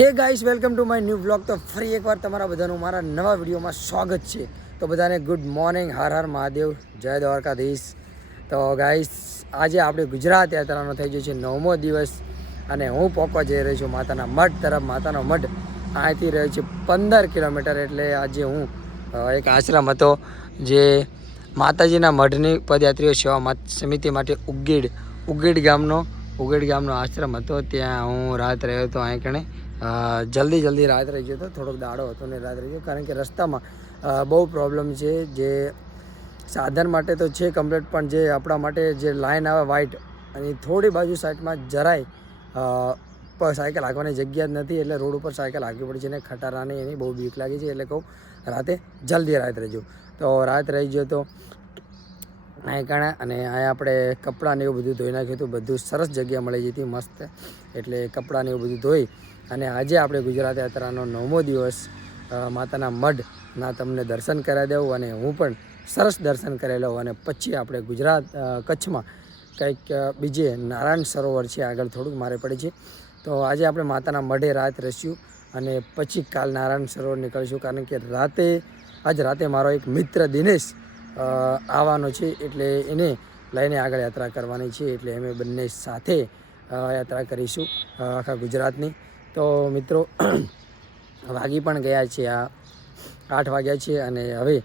Hey guys welcome to my new blog તો ફરી એકવાર તમારા બધાનું મારા નવા વિડીયોમાં સ્વાગત છે. તો બધાને ગુડ મોર્નિંગ હર હર મહાદેવ, જય દ્વારકાધીશ. તો ગાઈસ આજે આપણે ગુજરાત યાત્રાનો થઈ ગયો છે નવમો દિવસ અને હું પહોંચવા જઈ રહ્યો છું માતાના મઢ તરફ. માતાનો મઢ અહીંથી રહ્યો છે પંદર કિલોમીટર એટલે આજે હું એક આશ્રમ હતો જે માતાજીના મઢની પદયાત્રીઓ સેવા સમિતિ માટે ઉગીડ ઉગીડ ગામનો, ઉગેડ ગામનો આશ્રમ હતો. ત્યાં હું રાત રહ્યો હતો અહીં કણે. જલ્દી જલ્દી રાત રહી ગયો હતો થોડોક દાડો હતો ને રાત રહી ગયો. કારણ કે રસ્તામાં બહુ પ્રોબ્લેમ છે જે સાધન માટે તો છે કમ્પ્લીટ પણ જે આપણા માટે જે લાઇન આવે વાઇટ અને થોડી બાજુ સાઈડમાં જરાય સાયકલ હાંકવાની જગ્યા જ નથી. એટલે રોડ ઉપર સાયકલ હાંકવી પડી છે અને ખટારાની, એની બહુ બીક લાગી છે. એટલે કહું, રાતે જલ્દી રાત રહેજો તો રાત રહી ગયો તો કણે અને અહીંયા આપણે કપડાં ને એવું બધું ધોઈ નાખ્યું હતું. બધું સરસ જગ્યા મળી જતી, મસ્ત. એટલે કપડાં ને એવું બધું ધોઈ અને આજે આપણે ગુજરાત યાત્રાનો નવમો દિવસ માતાના મઢના તમને દર્શન કરાવી દઉં અને હું પણ સરસ દર્શન કરી લઉં અને પછી આપણે ગુજરાત કચ્છમાં કંઈક બીજે નારાયણ સરોવર છે, આગળ થોડુંક મારે પડે છે. તો આજે આપણે માતાના મઢે રાત રહીશું અને પછી કાલ નારાયણ સરોવર નીકળીશું. કારણ કે રાતે, આજ રાતે મારો એક મિત્ર દિનેશ આવવાનો છે એટલે એને લઈને આગળ યાત્રા કરવાની છે. એટલે અમે બંને સાથે યાત્રા કરીશું આખા ગુજરાતની. તો મિત્રો, વાગી પણ ગયા છે આ આઠ વાગ્યા છે અને હવે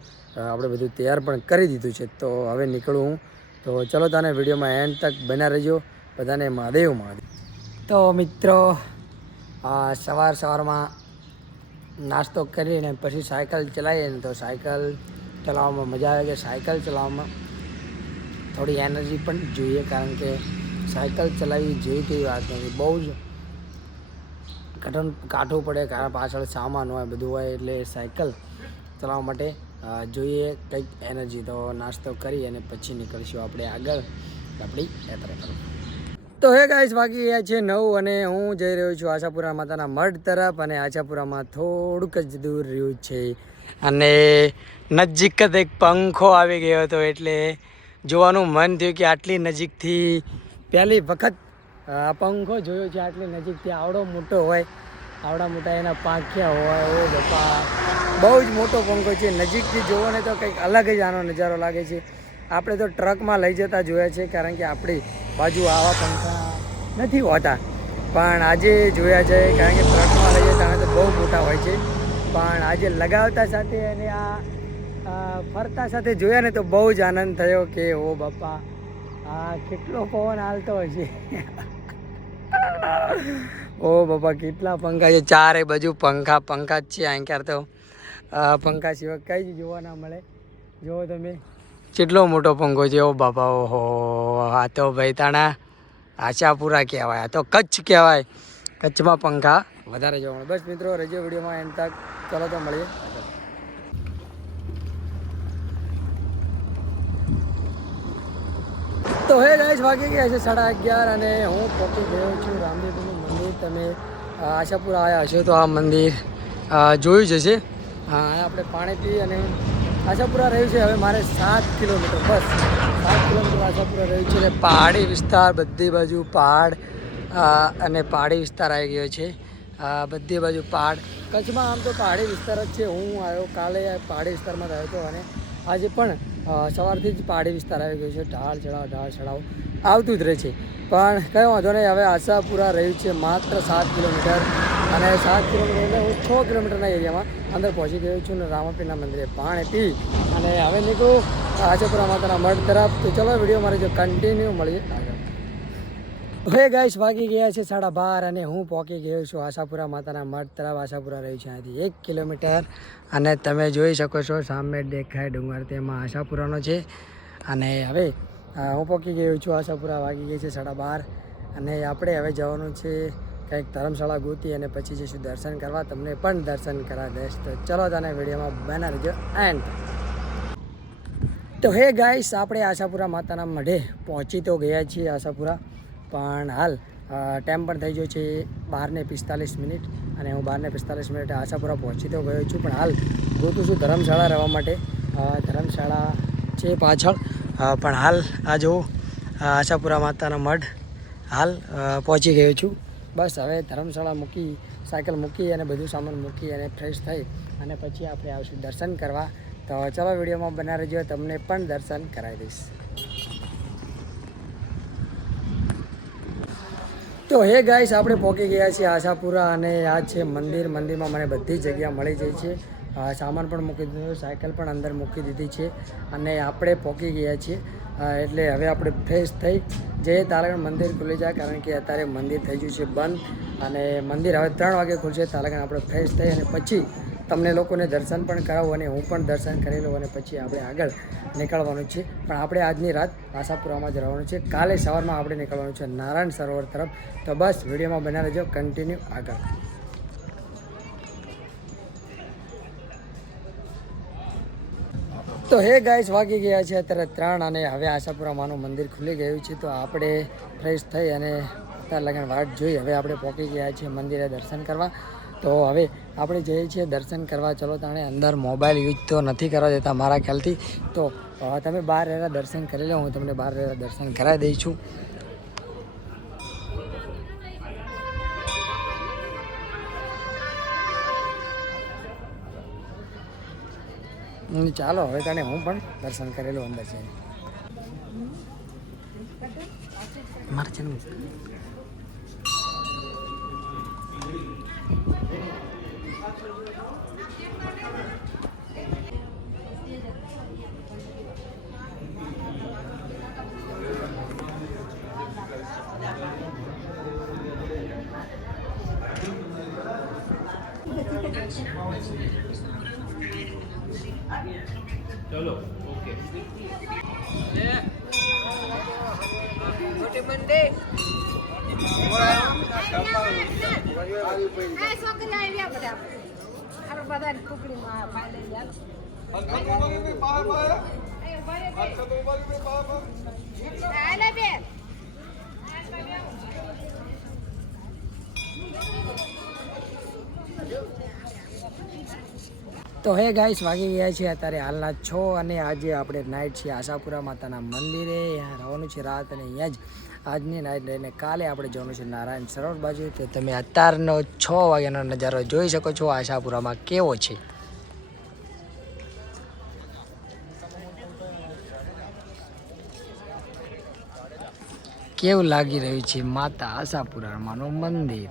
આપણે બધું તૈયાર પણ કરી દીધું છે. તો હવે નીકળું તો ચલો તને વિડીયોમાં એન્ડ તક બન્યા રહેજો. બધાને મહાદેવ મહાદેવ. તો મિત્રો સવાર સવારમાં નાસ્તો કરીને પછી સાયકલ ચલાવીએ તો સાયકલ ચલાવવામાં મજા આવે કે સાયકલ ચલાવવામાં થોડી એનર્જી પણ જોઈએ, કારણ કે સાયકલ ચલાવવી જોઈએ તેવી વાત નથી. બહુ જ કઠણ કાઢવું પડે, કારણ પાછળ સામાન હોય, બધું હોય, એટલે સાયકલ ચલાવવા માટે જોઈએ કંઈક એનર્જી. તો નાસ્તો કરી અને પછી નીકળીશું આપણે આગળ આપણી યાત્રા તરફ તો હે ગાઈસ બાકી એ છે નવ અને હું જઈ રહ્યો છું આશાપુરા માતાના મઢ તરફ અને આશાપુરામાં થોડુંક જ દૂર રહ્યું છે. અને નજીક જ એક પંખો આવી ગયો હતો, એટલે જોવાનું મન થયું કે આટલી નજીકથી પહેલી વખત આ પંખો જોયો છે આટલી નજીકથી આવડો મોટો હોય, આવડા મોટા એના પાંખ્યા હોય ઓ બાપા બહુ જ મોટો પંખો છે. નજીકથી જોવો ને તો કંઈક અલગ જ આનો નજારો લાગે છે. આપણે તો ટ્રકમાં લઈ જતા જોયા છે, કારણ કે આપણી બાજુ આવા પંખા નથી હોતા. પણ આજે જોયા છે, કારણ કે ટ્રકમાં લઈ જતા તો બહુ મોટા હોય છે. પણ આજે લગાવતા સાથે અને આ ફરતા સાથે જોયા ને તો બહુ જ આનંદ થયો કે, ઓ બાપા, આ કેટલો પવન હાલતો હશે ઓ બાપા, કેટલા પંખા છે? ચારે બાજુ પંખા પંખા જ છે અહીં તો. પંખા સિવાય કંઈ જ જોવા ના મળે. જુઓ તમે. કેટલો મોટો પંખો છે, ઓ બાપા, ઓહો, આ તો ભાઈ તાણા આશાપુરા કહેવાય, આ તો કચ્છ કહેવાય. કચ્છમાં પંખા વધારે જોવા મળે. બસ મિત્રો, રજો વિડીયોમાં એન્ડ તક. ચલો તો મળીએ. હે વાગી ગયા છે સાડા અગિયાર અને હું પહોંચી ગયો છું રામદેવનું મંદિર. તમે આશાપુરા આવ્યા હશો તો આ મંદિર જોયું જ હશે. આપણે પાણી પી અને આશાપુરા રહ્યું છે. હવે મારે સાત કિલોમીટર, બસ, સાત કિલોમીટર આશાપુરા રહ્યું છે. અને પહાડી વિસ્તાર, બધી બાજુ પહાડ અને પહાડી વિસ્તાર આવી ગયો છે. બધી બાજુ પહાડ. કચ્છમાં આમ તો પહાડી વિસ્તાર જ છે. હું આવ્યો, કાલે પહાડી વિસ્તારમાં રહ્યો હતો અને આજે પણ સવારથી જ પહાડી વિસ્તાર આવી ગયો છે. ઢાળ ચડાવ ઢાળ ચડાવ. આવતું જ રહે છે. પણ કંઈ વાંધો નહીં, હવે આશાપુરા રહ્યું છે માત્ર સાત કિલોમીટર. અને સાત કિલોમીટર હું છ કિલોમીટરના એરિયામાં અંદર પહોંચી ગયો છું ને રામાપીના મંદિરે પાણી પી અને હવે નીકળું આશાપુરા માતાના મઢ તરફ. તો ચલો વીડિયો મારે જો કન્ટિન્યુ મળીએ આગળ. હવે ગાઈશ વાગી ગયા છે સાડા બાર અને હું પહોંચી ગયો છું આશાપુરા માતાના મઠ તરફ. આશાપુરા રહ્યું છે અહીંથી એક કિલોમીટર. અને તમે જોઈ શકો છો સામે દેખાય ડુંગર તેમાં આશાપુરાનો છે. અને હવે હું પહોંચી ગયો છું આશાપુરા વાગી ગઈ છે સાડા બાર. અને આપણે હવે જવાનું છે કંઈક ધર્મશાળા ગોતી અને પછી જઈશું દર્શન કરવા. તમને પણ દર્શન કરા દઈશ. તો ચલો તને વિડીયોમાં બના રહેજો એન્ડ. તો હે ગાઈસ આપણે આશાપુરા માતાના મઢે પહોંચી તો ગયા છીએ આશાપુરા. પણ હાલ ટાઈમ પણ થઈ ગયો છે બારને પિસ્તાલીસ મિનિટ અને હું બારને પિસ્તાલીસ મિનિટે આશાપુરા પહોંચી તો ગયો છું. પણ હાલ, ગોતું છું ધર્મશાળા રહેવા માટે. ધર્મશાળા છે પાછળ. પણ હાલ, આ જો આશાપુરા માતાનો મઢ હાલ પહોંચી ગયો છું. બસ હવે ધર્મશાળા મૂકી, સાયકલ મૂકી અને બધું સામાન મૂકી અને ફ્રેશ થઈ અને પછી આપણે આવશું દર્શન કરવા. તો ચલો વિડીયોમાં બના રહેજો તમને પણ દર્શન કરાવી દઈશ. તો હે ગાઈસ, આપણે પહોંચી ગયા છીએ આશાપુરા અને આ છે મંદિર. મંદિરમાં મને બધી જગ્યા મળી જાય છે. સામાન પણ મૂકી દીધો, સાયકલ પણ અંદર મૂકી દીધી છે અને આપણે પહોંચી ગયા છીએ. એટલે હવે આપણે ફ્રેશ થઈ જઈએ તારાગણ મંદિર ખુલી જાય કારણ કે અત્યારે મંદિર થઈ ગયું છે બંધ અને મંદિર હવે ત્રણ વાગે ખુલશે. તાલાગણ આપણે ફ્રેશ થઈ અને પછી તમને લોકોને દર્શન પણ કરાવું અને હું પણ દર્શન કરી લઉં અને પછી આપણે આગળ નીકળવાનું છે. પણ આપણે આજની રાત આશાપુરામાં જ રહેવાનું છે. કાલે સવારમાં આપણે નીકળવાનું છે નારાયણ સરોવર તરફ. તો બસ, વિડીયોમાં બના રહેજો. કન્ટિન્યુ આગળ. તો હે ગાઈસ, વાગી ગયા છે અત્યારે ત્રણ અને હવે આશાપુરામાંનું મંદિર ખુલી ગયું છે. તો આપણે ફ્રેશ થઈ અને અત્યારે લગન વાટ જોઈ હવે આપણે પહોંચી ગયા છીએ મંદિરે દર્શન કરવા. તો હવે આપણે જઈએ છીએ દર્શન કરવા ચલો તાણે. અંદર મોબાઈલ યુઝ તો નથી કરવા દેતા મારા ખ્યાલથી. તો તમે બહાર રહેલા દર્શન કરી લો, હું તમને બહાર રહેલા દર્શન કરાવી દઈ છું. ચાલો, હવે તને હું પણ દર્શન કરેલું અંદર છે મારે છે ને આ છોકરી આવ્યા બધા આપણે બધાને ટુકડીમાં પાડી લઈ હાલે બેન. તો હે ગાઈસ વાગી ગયા છે અત્યારે હાલના છ અને આજે આપણે નાઇટ છે આશાપુરા માતાના મંદિરે. અહીંયા રહેવાનું છે રાત અને અહીંયા જ આજની નાઇટ રહીને કાલે આપણે જવાનું છે નારાયણ સરોવર બાજુ. તો તમે અત્યારનો છ વાગ્યાનો નજારો જોઈ શકો છો. આશાપુરામાં કેવો છે? કેવું લાગી રહ્યું છે માતા આશાપુરામાંનું મંદિર?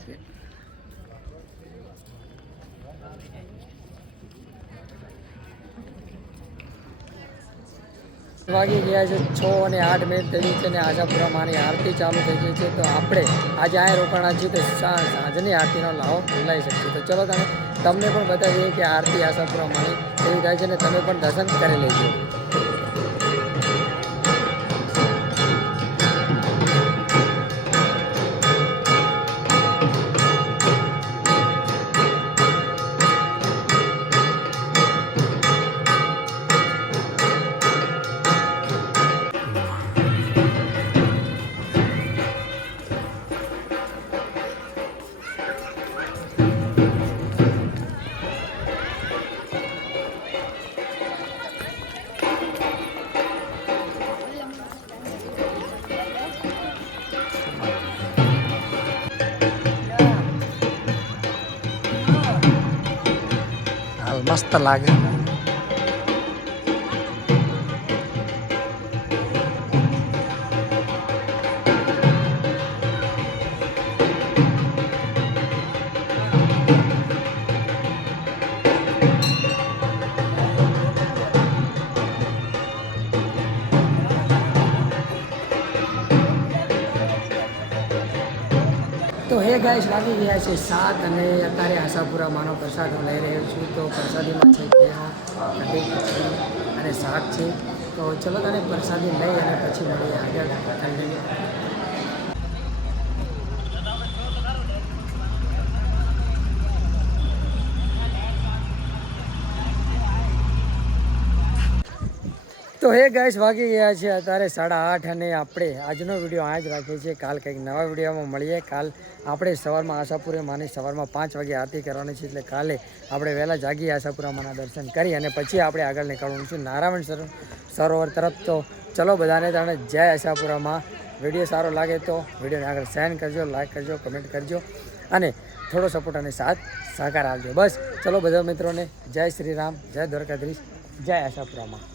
વાગી ગયા છે છ અને આઠ મિનિટ થઈ ગઈ છે અને આશાપુરા આરતી ચાલુ થઈ ગઈ છે. તો આપણે આજે આ રોકાણા છીએ તો સાંજની આરતીનો લાવો લઈ શકીએ. તો ચલો તમે, તમને પણ બતાવીએ કે આરતી આશાપુરા માની એવી થાય છે અને તમે પણ દર્શન કરી લેજો. મસ્ત લાગે તો હે ગાઈસ, લાગી ગયા છે સાત અને અત્યારે આશાપુરા માનો પ્રસાદ હું લઈ રહ્યો છું. તો પ્રસાદીમાં છે કઢી અને શાક છે. તો ચલો તને પ્રસાદી લઈ અને પછી મળીએ આગળ. કન્ટિન્યુ તો હે ગાઈસ વાગી ગયા છે અત્યારે સાડા આઠ અને આપણે આજનો વીડિયો આ જ રાખીએ છીએ. કાલ કંઈક નવા વિડીયોમાં મળીએ. કાલ આપણે સવારમાં આશાપુરે માની સવારમાં પાંચ વાગે આરતી કરવાની છે, એટલે કાલે આપણે વહેલા જાગી આશાપુરા માના દર્શન કરી અને પછી આપણે આગળ નીકળવાનું છે નારાયણ સર, સરોવર તરફ. તો ચલો બધાને તાણે જય આશાપુરામાં. વીડિયો સારો લાગે તો વિડીયોને આગળ સેન્ડ કરજો લાઈક કરજો કમેન્ટ કરજો અને થોડો સપોર્ટ અને સાથ સહકાર આપજો. બસ, ચલો બધા મિત્રોને જય શ્રી રામ, જય દ્વારકાધીશ, જય આશાપુરામાં.